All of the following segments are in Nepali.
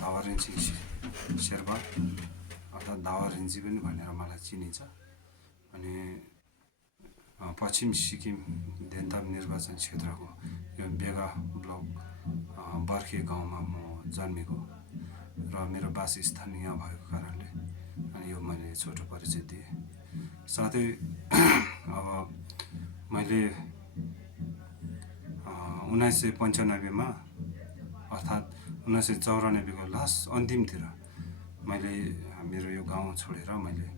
दावा रिन्ची शेर्पा अर्थात् दावा रिन्ची पनि भनेर मलाई चिनिन्छ। अनि पश्चिम सिक्किम देन्ताम निर्वाचन क्षेत्रको यो बेगा ब्लक बर्खे गाउँमा म जन्मेको र मेरो वासस्थान यहाँ भएको कारणले अनि यो मैले छोटो परिचय दिएँ। साथै अब मैले 1995मा अर्थात् 1994को लास्ट अन्तिमतिर मैले मेरो यो गाउँ छोडेर मैले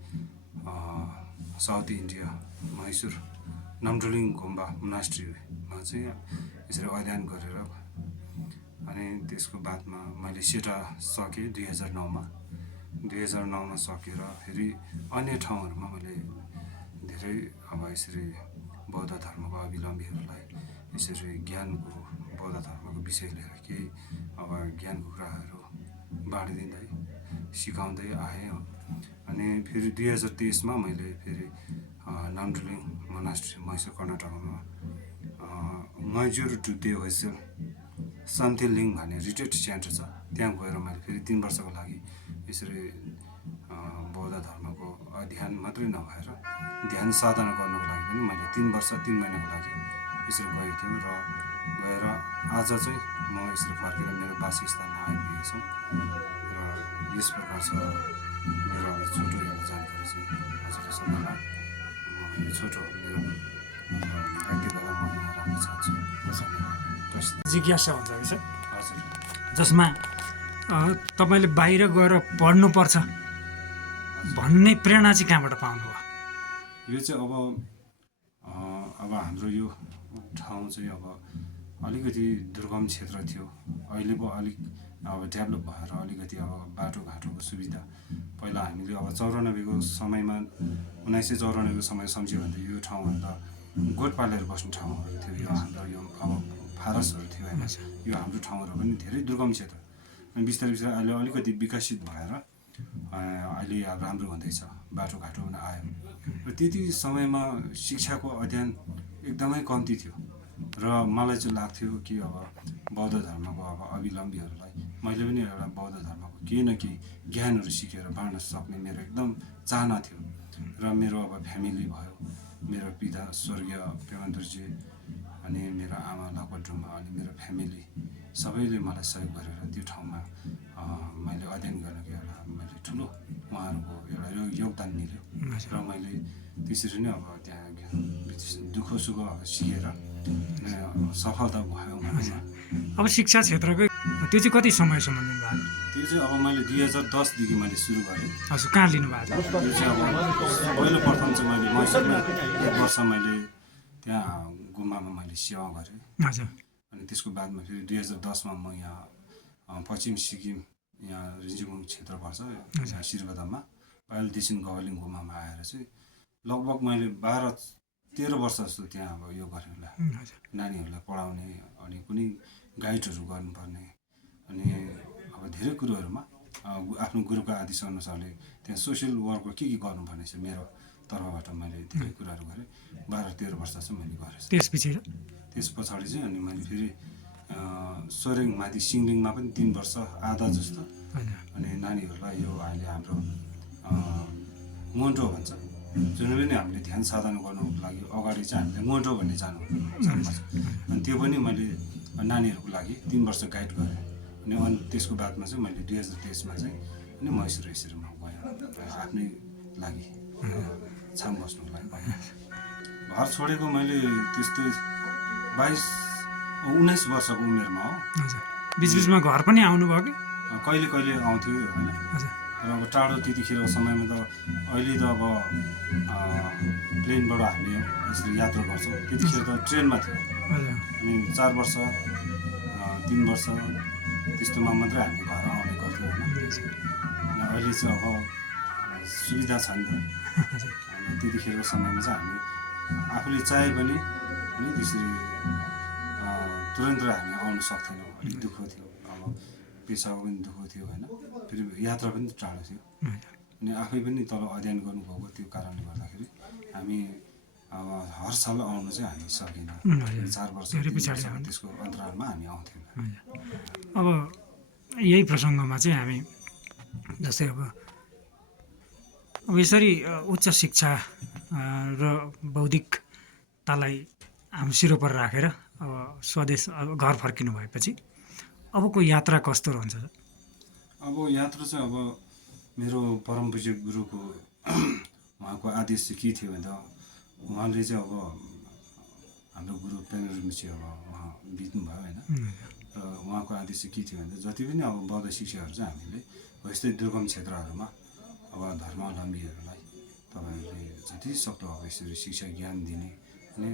साउथ इन्डिया मैसूर नाम्डोलिङ गुम्बा मोनास्ट्रीमा चाहिँ यसरी अध्ययन गरेर अनि त्यसको बादमा मैले सेटा सकेँ 2009मा सकेर फेरि अन्य ठाउँहरूमा मैले धेरै अब यसरी बौद्ध धर्मको अवलम्बीहरूलाई यसरी ज्ञानको बौद्ध धर्मको विषय लिएर केही अब ज्ञानको कुराहरू बाँडिदिँदै सिकाउँदै आएँ। अनि फेरि 2023मा मैले फेरि नाम्डोलिङ मोनास्ट्री मैसूर कर्नाटकमा मजुर टुटे होइसेल शान्तिलिङ भन्ने रिट्रिट सेन्टर छ, त्यहाँ गएर मैले फेरि 3 वर्षको लागि यसरी बौद्ध धर्मको अध्ययन मात्रै नभएर ध्यान साधना गर्नको लागि पनि मैले 3 वर्ष 3 महिनाको लागि यसरी गएको थियौँ र गएर आज चाहिँ म यसरी फर्केर मेरो वासस्थानमा आइपुगेको छु र यस प्रकार छ मेरो छोटो एउटा जानकारी चाहिँ हजुरले सबैलाई म यो छोटो मेरो व्यक्तिगत म यहाँ राख्न चाहन्छु। जिज्ञासा हुन्छ कि सर, हजुर, जसमा तपाईँले बाहिर गएर पढ्नुपर्छ भन्ने प्रेरणा चाहिँ कहाँबाट पाउनुभयो? यो चाहिँ अब हाम्रो यो ठाउँ चाहिँ अब अलिकति दुर्गम क्षेत्र थियो। अहिले पो अलिक अब डेभलप भएर अलिकति अब बाटोघाटोको सुविधा, पहिला हामीले अब 94को समयमा 1994को समय सम्झ्यो भने यो ठाउँहरू त गोठ पालेर बस्ने ठाउँहरू थियो। यो हाम्रो यो अब फारसहरू थियो होइन, यो हाम्रो ठाउँहरू पनि धेरै दुर्गम क्षेत्र। अनि बिस्तारै बिस्तारै अहिले अलिकति विकसित भएर अहिले अब राम्रो हुँदैछ, बाटोघाटो पनि आयो र त्यति समयमा शिक्षाको अध्ययन एकदमै कम्ती थियो र मलाई चाहिँ लाग्थ्यो कि अब बौद्ध धर्मको अब अवलम्बीहरूलाई मैले पनि एउटा बौद्ध धर्मको केही न केही ज्ञानहरू सिकेर बाँड्न सक्ने मेरो एकदम चाहना थियो। र मेरो अब फ्यामिली भयो, मेरो पिता स्वर्गीय पेमन्दुरजी अनि मेरो आमा लापड्रुमा अनि मेरो फ्यामिली सबैले मलाई सहयोग गरेर त्यो ठाउँमा मैले अध्ययन गर्नको एउटा मैले ठुलो उहाँहरूको एउटा योगदान मिल्यो र मैले त्यसरी नै अब त्यहाँ दुःख सुख सिकेर सफलता भयो। अब शिक्षा क्षेत्रकै त्यो चाहिँ कति समयसम्म लिनुभएको? त्यो चाहिँ अब मैले 2010देखि मैले सुरु गरेँ। हजुर, कहाँ लिनुभएको? त्यो चाहिँ अब पहिलो प्रथम चाहिँ मैले मैसूरमा 1 वर्ष मैले त्यहाँ गुम्बामा मैले सेवा गरेँ। हजुर, अनि त्यसको बादमा फेरि 2010मा म यहाँ पश्चिम सिक्किम यहाँ रिन्जिमुङ क्षेत्र पर्छ यहाँ श्रीगदाममा पहिलेदेखि गवलिङ गुम्बामा आएर चाहिँ लगभग मैले 12-13 वर्ष जस्तो त्यहाँ अब यो गरेँ होला। नानीहरूलाई पढाउने अनि कुनै गाइडहरू गर्नुपर्ने अनि अब धेरै कुरोहरूमा आफ्नो गुरुको आदेश अनुसारले त्यहाँ सोसियल वर्कको के गर्नुपर्ने छ मेरो तर्फबाट मैले धेरै कुराहरू गरेँ। 12-13 वर्ष चाहिँ मैले गरेँ। त्यस पछाडि चाहिँ अनि मैले फेरि सोरेङ माथि सिङलिङमा पनि 3 वर्ष आधा जस्तो अनि नानीहरूलाई यो अहिले हाम्रो मोन्टो भन्छ, जुन पनि हामीले ध्यान साधना गर्नुको लागि अगाडि चाहिँ हामीले मोन्टो भन्ने जानुपर्छ अनि त्यो पनि मैले नानीहरूको लागि 3 वर्ष गाइड गरेँ। अनि त्यसको बादमा चाहिँ मैले 2023मा चाहिँ अनि मैसूर यसरीमा गएँ आफ्नै लागि छाम बस्नुको लागि। घर छोडेको मैले त्यस्तै 19 वर्षको उमेरमा हो। बिचबिचमा घर पनि आउनुभयो कि? कहिले कहिले आउँथ्यो होइन, र अब टाढो त्यतिखेरको समयमा त अहिले त अब प्लेनबाट हामीले यसरी यात्रा गर्छौँ, त्यतिखेर त ट्रेनमा थियो। अनि 4 वर्ष 3 वर्ष त्यस्तोमा मात्रै हामी घर आउने गर्थ्यौँ होइन। अहिले चाहिँ अब सुविधा छ नि त, अनि त्यतिखेरको समयमा चाहिँ हामी आफूले चाहे पनि अनि त्यसरी तुरन्त हामी आउन सक्थेनौँ। अलिक दुःख थियो, अब पेसाको पनि दुःख थियो होइन, फेरि यात्रा पनि टाढो थियो अनि आफै पनि तल अध्ययन गर्नुभएको त्यो कारणले गर्दाखेरि हामी अब हर साल आउनु चाहिँ हामी सकेनौँ। 4 वर्ष त्यसको अन्तरालमा हामी आउँथ्यौँ। अब यही प्रसङ्गमा चाहिँ हामी जस्तै अब यसरी उच्च शिक्षा र बौद्धिकतालाई हामी सिरोपर राखेर अब स्वदेश अब घर फर्किनु भएपछि अबको यात्रा कस्तो रहन्छ? अब यात्रा चाहिँ अब मेरो परम पूज्य गुरुको उहाँको आदेश चाहिँ के थियो भने त उहाँले चाहिँ अब हाम्रो गुरु पेनरमी चाहिँ अब उहाँ बित्नुभयो होइन। र उहाँको आदेश चाहिँ के थियो भने जति पनि अब बौद्ध शिक्षाहरू चाहिँ हामीले यस्तै दुर्गम क्षेत्रहरूमा अब धर्मावलम्बीहरूलाई तपाईँहरूले जति सक्दो अब यसरी शिक्षा ज्ञान दिने अनि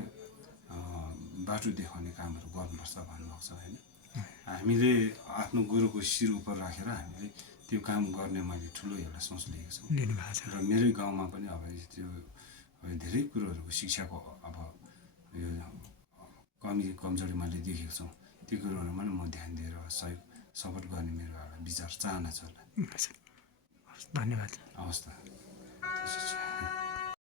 बाटो देखाउने कामहरू गर्नुपर्छ भन्नुभएको छ होइन। हामीले आफ्नो गुरुको शिर उप राखेर हामीले त्यो काम गर्ने मैले ठुलो एउटा सोच लिएको छु। र मेरै गाउँमा पनि अब त्यो धेरै कुरोहरूको शिक्षाको अब यो कमजोरी मैले देखेको छु। त्यो कुरोहरूमा पनि म ध्यान दिएर सहयोग सपोर्ट गर्ने मेरो एउटा विचार चाहना छ। धन्यवाद। हवस् त।